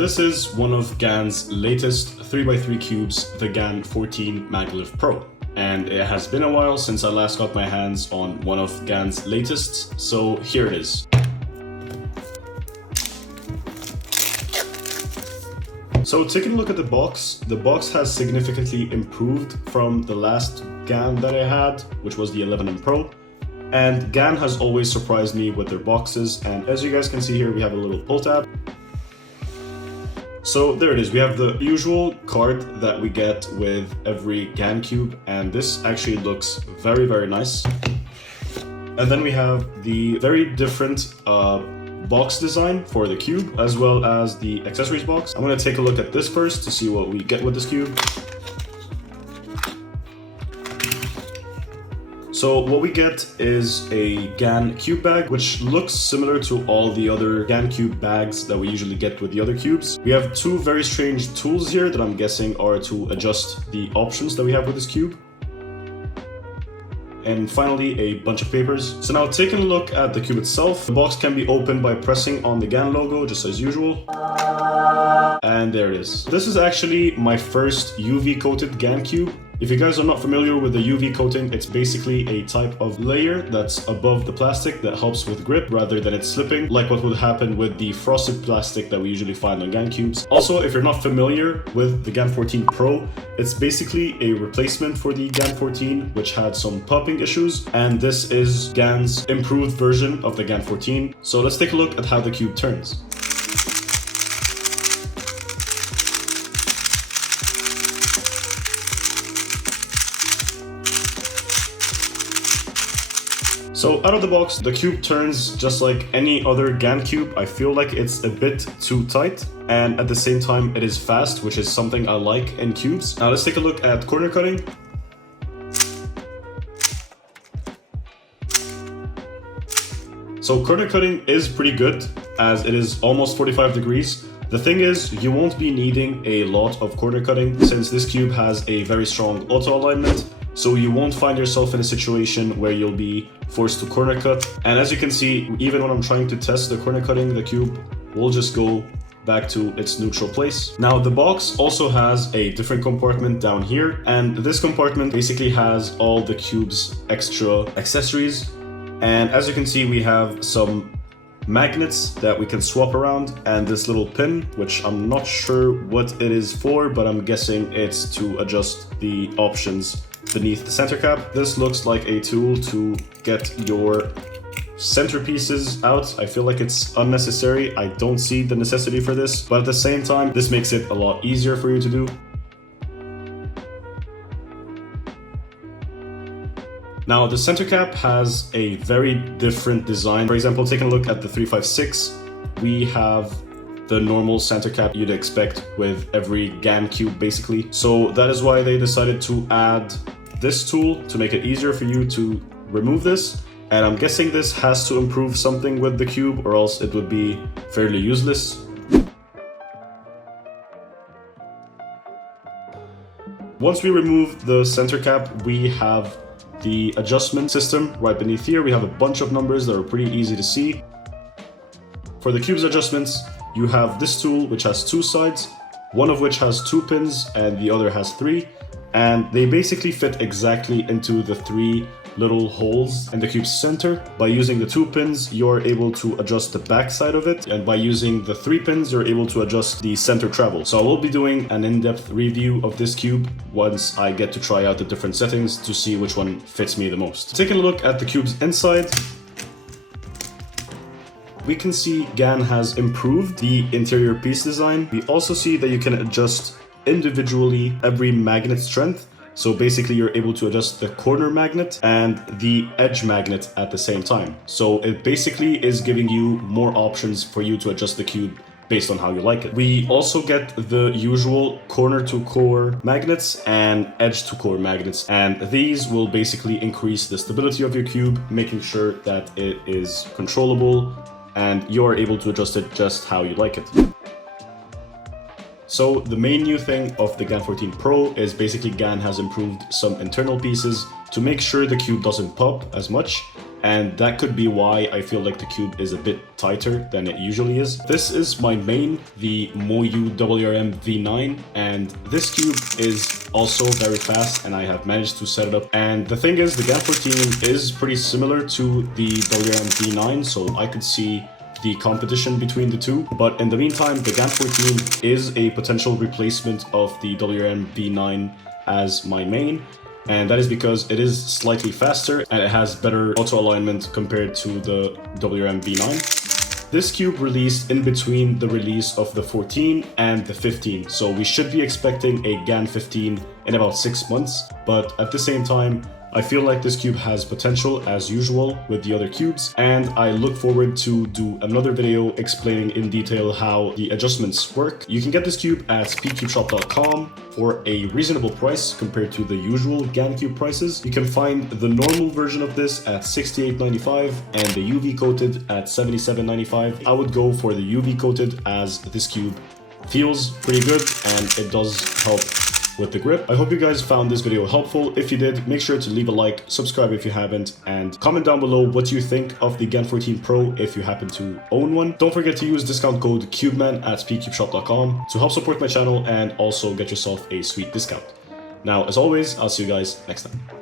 this is one of GAN's latest 3x3 cubes, the GAN 14 Maglev Pro. And it has been a while since I last got my hands on one of GAN's latest, so here it is. So taking a look at the box has significantly improved from the last GAN that I had, which was the 11M Pro. And GAN has always surprised me with their boxes, and as you guys can see here, we have a little pull tab. So there it is, we have the usual card that we get with every GAN Cube, and this actually looks very, very nice. And then we have the very different box design for the cube, as well as the accessories box. I'm going to take a look at this first to see what we get with this cube. So what we get is a GAN Cube bag, which looks similar to all the other GAN Cube bags that we usually get with the other cubes. We have two very strange tools here that I'm guessing are to adjust the options that we have with this cube. And finally, a bunch of papers. So now taking a look at the cube itself, the box can be opened by pressing on the GAN logo, just as usual. And there it is. This is actually my first UV coated GAN Cube. If you guys are not familiar with the UV coating, it's basically a type of layer that's above the plastic that helps with grip rather than it slipping, like what would happen with the frosted plastic that we usually find on GAN Cubes. Also, if you're not familiar with the GAN 14 Pro, it's basically a replacement for the GAN 14, which had some popping issues, and this is GAN's improved version of the GAN 14. So let's take a look at how the cube turns. So out of the box, the cube turns just like any other GAN Cube. I feel like it's a bit too tight, and at the same time it is fast, which is something I like in cubes. Now let's take a look at corner cutting. So corner cutting is pretty good, as it is almost 45 degrees. The thing is, you won't be needing a lot of corner cutting since this cube has a very strong auto alignment. So you won't find yourself in a situation where you'll be forced to corner cut. And as you can see, even when I'm trying to test the corner cutting, the cube will just go back to its neutral place. Now the box also has a different compartment down here, and this compartment basically has all the cube's extra accessories. And as you can see, we have some magnets that we can swap around, and this little pin, which I'm not sure what it is for, but I'm guessing it's to adjust the options beneath the center cap. This looks like a tool to get your centerpieces out. I feel like it's unnecessary. I don't see the necessity for this, but at the same time, this makes it a lot easier for you to do. Now the center cap has a very different design. For example, taking a look at the 356, we have the normal center cap you'd expect with every GAN Cube basically. So that is why they decided to add this tool to make it easier for you to remove this. And I'm guessing this has to improve something with the cube, or else it would be fairly useless. Once we remove the center cap, we have the adjustment system right beneath here. We have a bunch of numbers that are pretty easy to see. For the cube's adjustments, you have this tool which has two sides, one of which has 2 pins and the other has 3, and they basically fit exactly into the 3 little holes in the cube's center. By using the 2 pins, you're able to adjust the back side of it, and by using the 3 pins, you're able to adjust the center travel. So I will be doing an in-depth review of this cube once I get to try out the different settings to see which one fits me the most. Taking a look at the cube's inside, we can see GAN has improved the interior piece design. We also see that you can adjust individually every magnet strength. So basically you're able to adjust the corner magnet and the edge magnet at the same time. So it basically is giving you more options for you to adjust the cube based on how you like it. We also get the usual corner to core magnets and edge to core magnets, and these will basically increase the stability of your cube, making sure that it is controllable and you're able to adjust it just how you like it. So the main new thing of the GAN 14 Pro is basically GAN has improved some internal pieces to make sure the cube doesn't pop as much. and that could be why I feel like the cube is a bit tighter than it usually is. This is my main, the Moyu WRM V9, and this cube is also very fast, and I have managed to set it up. And the thing is, the GAN 14 is pretty similar to the WRM V9, so I could see the competition between the two. But in the meantime, the GAN 14 is a potential replacement of the WRM V9 as my main, and that is because it is slightly faster and it has better auto alignment compared to the WRM V9. This cube released in between the release of the 14 and the 15, so we should be expecting a GAN 15 in about 6 months, but at the same time, I feel like this cube has potential as usual with the other cubes, and I look forward to do another video explaining in detail how the adjustments work. You can get this cube at SpeedCubeShop.com for a reasonable price compared to the usual GAN Cube prices. You can find the normal version of this at $68.95 and the UV coated at $77.95. I would go for the UV coated as this cube feels pretty good and it does help with the grip. I hope you guys found this video helpful. If you did, make sure to leave a like, subscribe if you haven't, and comment down below what you think of the GAN 14 Pro if you happen to own one. Don't forget to use discount code CubeMan at SpeedCubeShop.com to help support my channel and also get yourself a sweet discount. Now, as always, I'll see you guys next time.